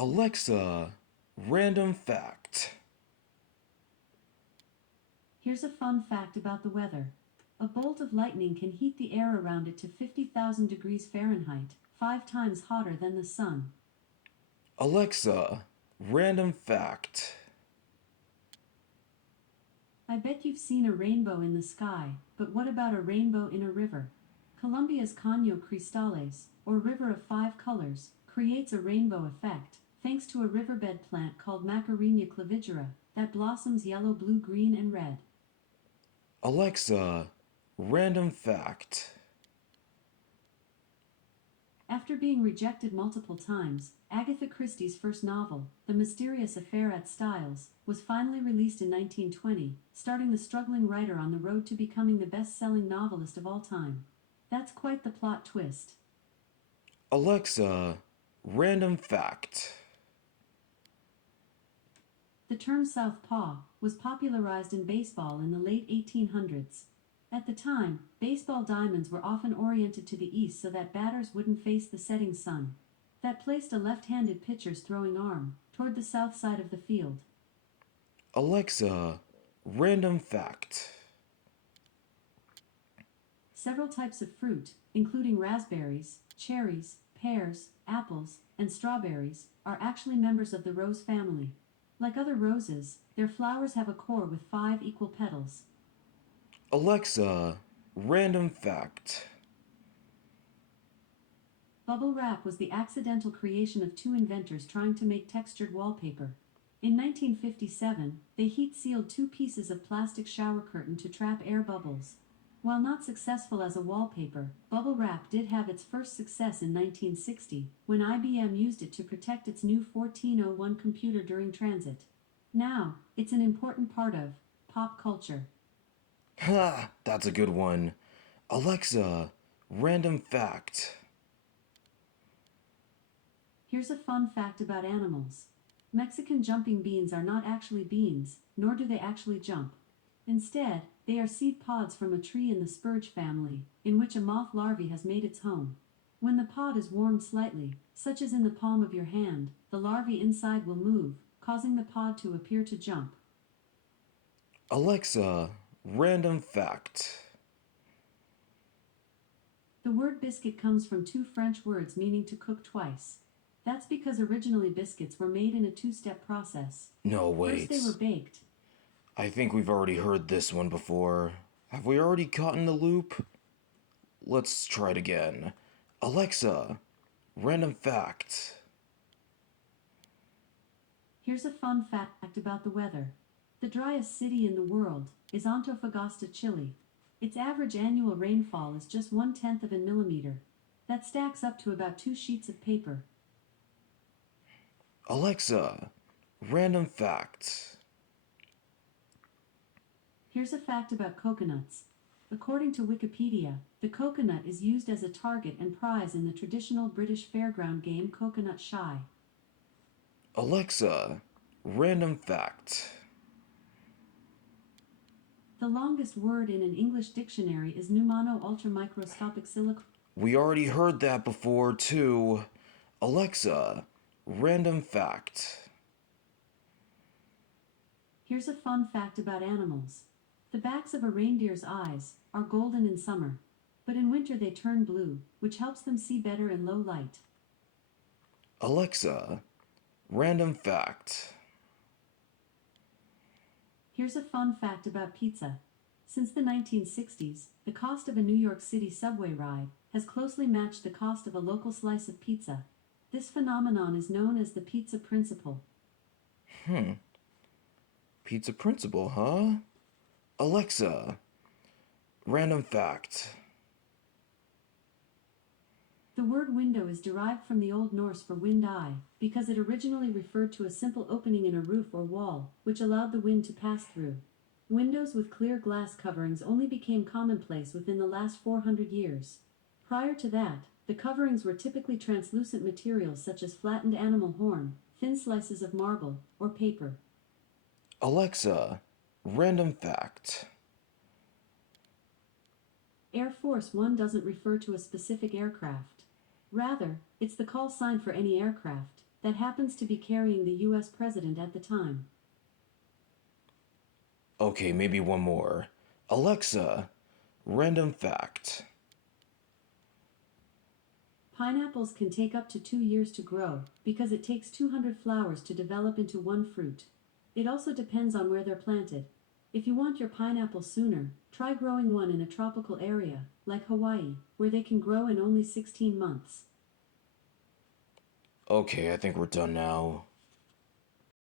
Alexa, random fact. Here's a fun fact about the weather. A bolt of lightning can heat the air around it to 50,000 degrees Fahrenheit, 5 times hotter than the sun. Alexa, random fact. I bet you've seen a rainbow in the sky, but what about a rainbow in a river? Colombia's Caño Cristales, or River of Five Colors, creates a rainbow effect, thanks to a riverbed plant called Macarena clavigera, that blossoms yellow, blue, green, and red. Alexa, random fact. After being rejected multiple times, Agatha Christie's first novel, The Mysterious Affair at Styles, was finally released in 1920, starting the struggling writer on the road to becoming the best-selling novelist of all time. That's quite the plot twist. Alexa, random fact. The term southpaw was popularized in baseball in the late 1800s. At the time, baseball diamonds were often oriented to the east so that batters wouldn't face the setting sun. That placed a left-handed pitcher's throwing arm toward the south side of the field. Alexa, random fact. Several types of fruit, including raspberries, cherries, pears, apples, and strawberries, are actually members of the rose family. Like other roses, their flowers have a core with 5 equal petals. Alexa, random fact. Bubble wrap was the accidental creation of two inventors trying to make textured wallpaper. In 1957, they heat-sealed 2 pieces of plastic shower curtain to trap air bubbles. While not successful as a wallpaper, bubble wrap did have its first success in 1960, when IBM used it to protect its new 1401 computer during transit. Now, it's an important part of pop culture. Ha, that's a good one. Alexa, random fact. Here's a fun fact about animals. Mexican jumping beans are not actually beans, nor do they actually jump. Instead, they are seed pods from a tree in the spurge family, in which a moth larvae has made its home. When the pod is warmed slightly, such as in the palm of your hand, the larvae inside will move, causing the pod to appear to jump. Alexa, random fact. The word biscuit comes from 2 French words meaning to cook twice. That's because originally biscuits were made in a 2-step process. No, First they were wait. baked. I think we've already heard this one before. Have we already caught in the loop? Let's try it again. Alexa, random fact. Here's a fun fact about the weather. The driest city in the world is Antofagasta, Chile. Its average annual rainfall is just 1/10 of a millimeter. That stacks up to about 2 sheets of paper. Alexa, random fact. Here's a fact about coconuts. According to Wikipedia, the coconut is used as a target and prize in the traditional British fairground game Coconut Shy. Alexa, random fact. The longest word in an English dictionary is pneumano ultramicroscopic silico. We already heard that before, too. Alexa, random fact. Here's a fun fact about animals. The backs of a reindeer's eyes are golden in summer, but in winter they turn blue, which helps them see better in low light. Alexa, random fact. Here's a fun fact about pizza. Since the 1960s, the cost of a New York City subway ride has closely matched the cost of a local slice of pizza. This phenomenon is known as the pizza principle. Pizza principle, huh? Alexa, random fact. The word window is derived from the Old Norse for wind eye, because it originally referred to a simple opening in a roof or wall, which allowed the wind to pass through. Windows with clear glass coverings only became commonplace within the last 400 years. Prior to that, the coverings were typically translucent materials such as flattened animal horn, thin slices of marble, or paper. Alexa, random fact. Air Force One doesn't refer to a specific aircraft. Rather, it's the call sign for any aircraft. that happens to be carrying the US president at the time. Okay, maybe one more. Alexa, random fact. Pineapples can take up to 2 years to grow because it takes 200 flowers to develop into one fruit. It also depends on where they're planted. If you want your pineapple sooner, try growing one in a tropical area, like Hawaii, where they can grow in only 16 months. Okay, I think we're done now.